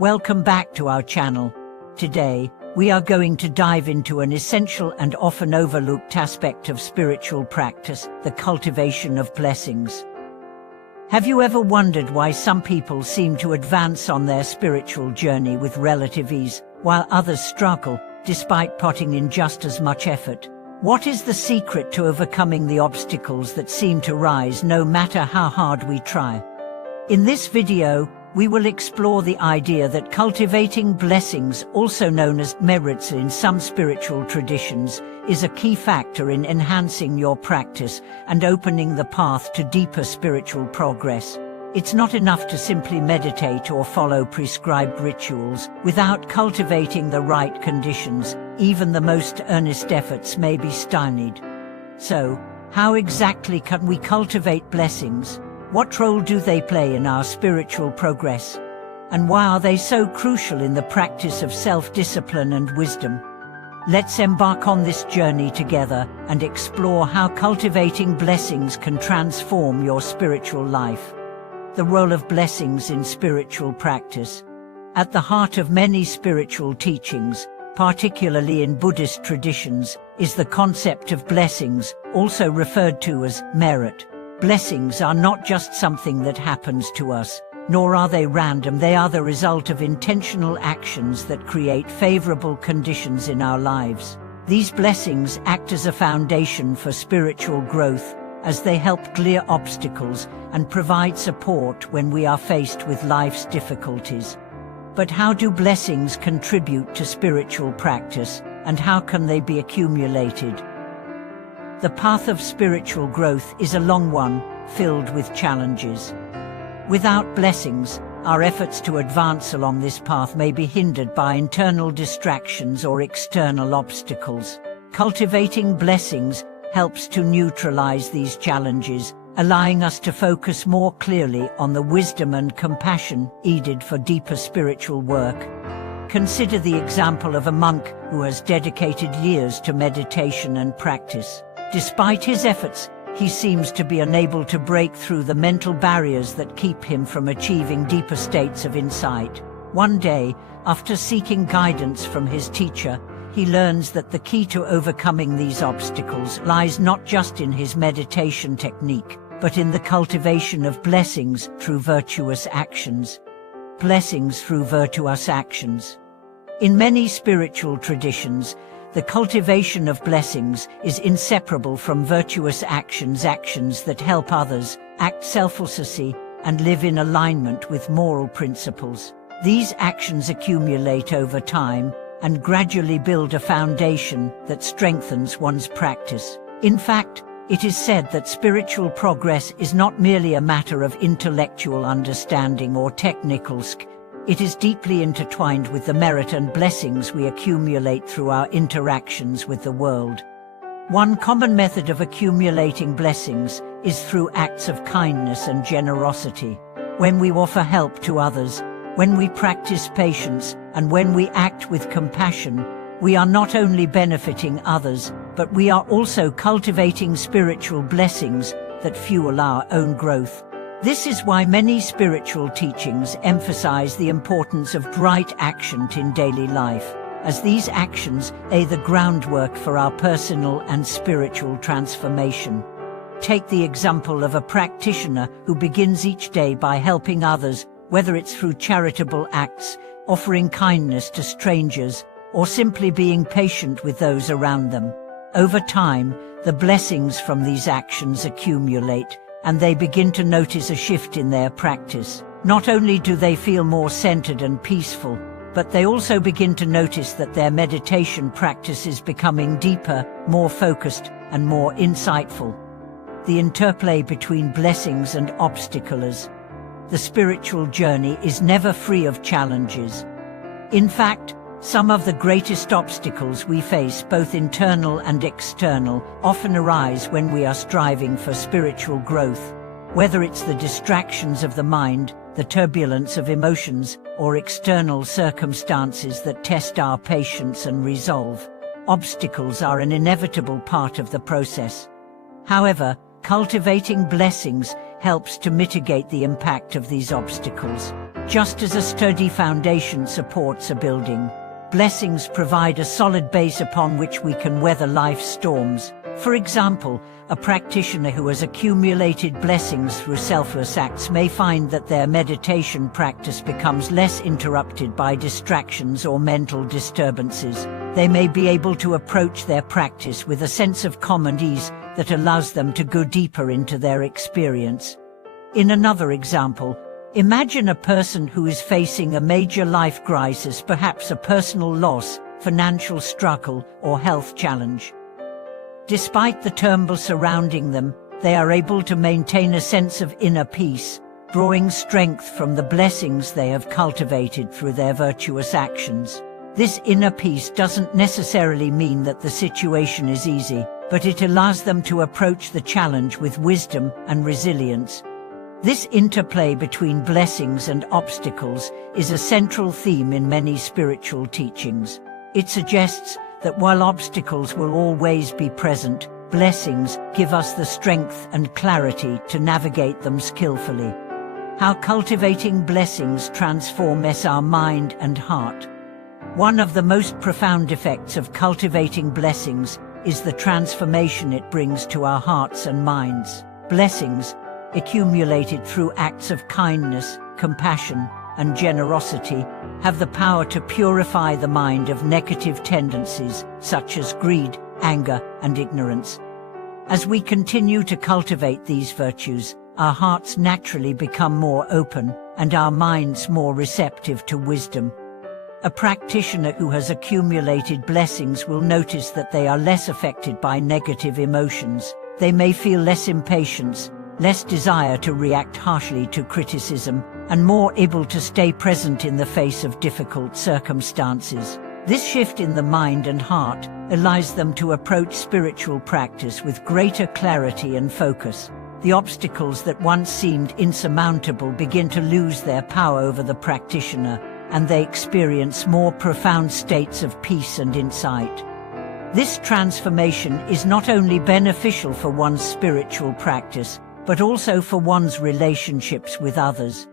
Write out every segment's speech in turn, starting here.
Welcome back to our channel. Today, we are going to dive into an essential and often overlooked aspect of spiritual practice, the cultivation of blessings. Have you ever wondered why some people seem to advance on their spiritual journey with relative ease, while others struggle, despite putting in just as much effort? What is the secret to overcoming the obstacles that seem to rise no matter how hard we try? In this video, we will explore the idea that cultivating blessings, also known as merits in some spiritual traditions, is a key factor in enhancing your practice and opening the path to deeper spiritual progress. It's not enough to simply meditate or follow prescribed rituals. Without cultivating the right conditions, even the most earnest efforts may be stymied. So, how exactly can we cultivate blessings? What role do they play in our spiritual progress? And why are they so crucial in the practice of self-discipline and wisdom? Let's embark on this journey together and explore how cultivating blessings can transform your spiritual life. The role of blessings in spiritual practice. At the heart of many spiritual teachings, particularly in Buddhist traditions, is the concept of blessings, also referred to as merit. Blessings are not just something that happens to us, nor are they random. They are the result of intentional actions that create favorable conditions in our lives. These blessings act as a foundation for spiritual growth, as they help clear obstacles and provide support when we are faced with life's difficulties. But how do blessings contribute to spiritual practice, and how can they be accumulated? The path of spiritual growth is a long one, filled with challenges. Without blessings, our efforts to advance along this path may be hindered by internal distractions or external obstacles. Cultivating blessings helps to neutralize these challenges, allowing us to focus more clearly on the wisdom and compassion needed for deeper spiritual work. Consider the example of a monk who has dedicated years to meditation and practice. Despite his efforts, he seems to be unable to break through the mental barriers that keep him from achieving deeper states of insight. One day, after seeking guidance from his teacher, he learns that the key to overcoming these obstacles lies not just in his meditation technique, but in the cultivation of blessings through virtuous actions. Blessings through virtuous actions. In many spiritual traditions, the cultivation of blessings is inseparable from virtuous actions that help others, act selflessly, and live in alignment with moral principles. These actions accumulate over time and gradually build a foundation that strengthens one's practice. In fact, it is said that spiritual progress is not merely a matter of intellectual understanding or technical skill. It is deeply intertwined with the merit and blessings we accumulate through our interactions with the world. One common method of accumulating blessings is through acts of kindness and generosity. When we offer help to others, when we practice patience, and when we act with compassion, we are not only benefiting others, but we are also cultivating spiritual blessings that fuel our own growth. This is why many spiritual teachings emphasize the importance of right action in daily life, as these actions lay the groundwork for our personal and spiritual transformation. Take the example of a practitioner who begins each day by helping others, whether it's through charitable acts, offering kindness to strangers, or simply being patient with those around them. Over time, the blessings from these actions accumulate, and they begin to notice a shift in their practice. Not only do they feel more centered and peaceful, but they also begin to notice that their meditation practice is becoming deeper, more focused, and more insightful. The interplay between blessings and obstacles. The spiritual journey is never free of challenges. In fact, some of the greatest obstacles we face, both internal and external, often arise when we are striving for spiritual growth. Whether it's the distractions of the mind, the turbulence of emotions, or external circumstances that test our patience and resolve, obstacles are an inevitable part of the process. However, cultivating blessings helps to mitigate the impact of these obstacles. Just as a sturdy foundation supports a building, blessings provide a solid base upon which we can weather life's storms. For example, a practitioner who has accumulated blessings through selfless acts may find that their meditation practice becomes less interrupted by distractions or mental disturbances. They may be able to approach their practice with a sense of calm and ease that allows them to go deeper into their experience. In another example, imagine a person who is facing a major life crisis, perhaps a personal loss, financial struggle, or health challenge. Despite the turmoil surrounding them, they are able to maintain a sense of inner peace, drawing strength from the blessings they have cultivated through their virtuous actions. This inner peace doesn't necessarily mean that the situation is easy, but it allows them to approach the challenge with wisdom and resilience. This interplay between blessings and obstacles is a central theme in many spiritual teachings. It suggests that while obstacles will always be present, blessings give us the strength and clarity to navigate them skillfully. How cultivating blessings transforms our mind and heart. One of the most profound effects of cultivating blessings is the transformation it brings to our hearts and minds. Blessings, accumulated through acts of kindness, compassion, and generosity, have the power to purify the mind of negative tendencies such as greed, anger, and ignorance. As we continue to cultivate these virtues, our hearts naturally become more open and our minds more receptive to wisdom. A practitioner who has accumulated blessings will notice that they are less affected by negative emotions. They may feel less impatience, less desire to react harshly to criticism, and more able to stay present in the face of difficult circumstances. This shift in the mind and heart allows them to approach spiritual practice with greater clarity and focus. The obstacles that once seemed insurmountable begin to lose their power over the practitioner, and they experience more profound states of peace and insight. This transformation is not only beneficial for one's spiritual practice, but also for one's relationships with others.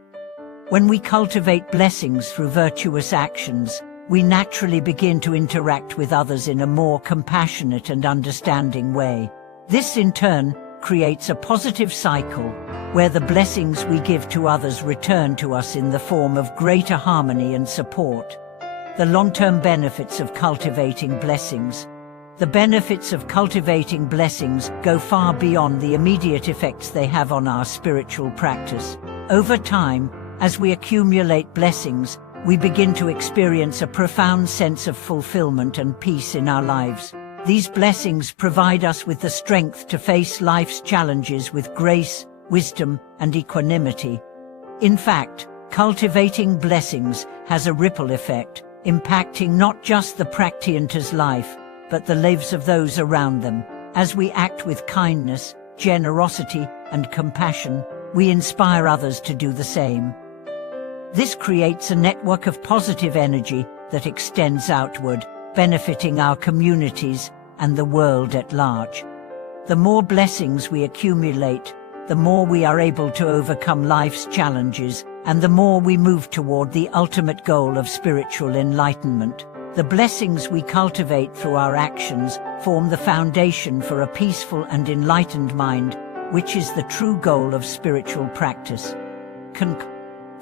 When we cultivate blessings through virtuous actions, we naturally begin to interact with others in a more compassionate and understanding way. This, in turn, creates a positive cycle, where the blessings we give to others return to us in the form of greater harmony and support. The long-term benefits of cultivating blessings. The benefits of cultivating blessings go far beyond the immediate effects they have on our spiritual practice. Over time, as we accumulate blessings, we begin to experience a profound sense of fulfillment and peace in our lives. These blessings provide us with the strength to face life's challenges with grace, wisdom, and equanimity. In fact, cultivating blessings has a ripple effect, impacting not just the practitioner's life, but the lives of those around them. As we act with kindness, generosity, and compassion, we inspire others to do the same. This creates a network of positive energy that extends outward, benefiting our communities and the world at large. The more blessings we accumulate, the more we are able to overcome life's challenges, and the more we move toward the ultimate goal of spiritual enlightenment. The blessings we cultivate through our actions form the foundation for a peaceful and enlightened mind, which is the true goal of spiritual practice.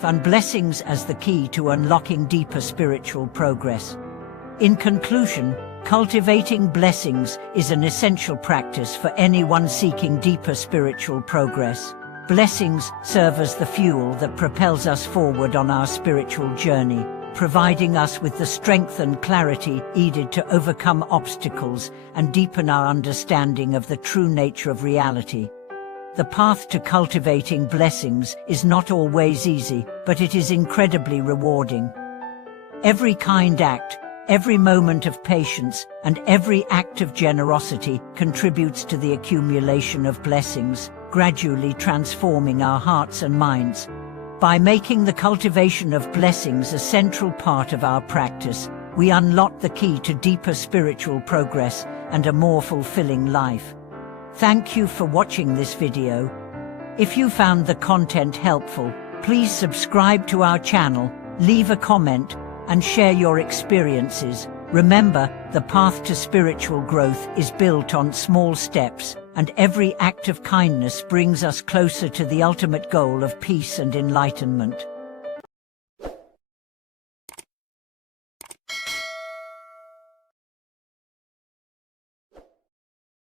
And blessings as the key to unlocking deeper spiritual progress. In conclusion, cultivating blessings is an essential practice for anyone seeking deeper spiritual progress. Blessings serve as the fuel that propels us forward on our spiritual journey, providing us with the strength and clarity needed to overcome obstacles and deepen our understanding of the true nature of reality. The path to cultivating blessings is not always easy, but it is incredibly rewarding. Every kind act, every moment of patience, and every act of generosity contributes to the accumulation of blessings, gradually transforming our hearts and minds. By making the cultivation of blessings a central part of our practice, we unlock the key to deeper spiritual progress and a more fulfilling life. Thank you for watching this video. If you found the content helpful, Please subscribe to our channel, leave a comment, and share your experiences. Remember, the path to spiritual growth is built on small steps, and every act of kindness brings us closer to the ultimate goal of peace and enlightenment.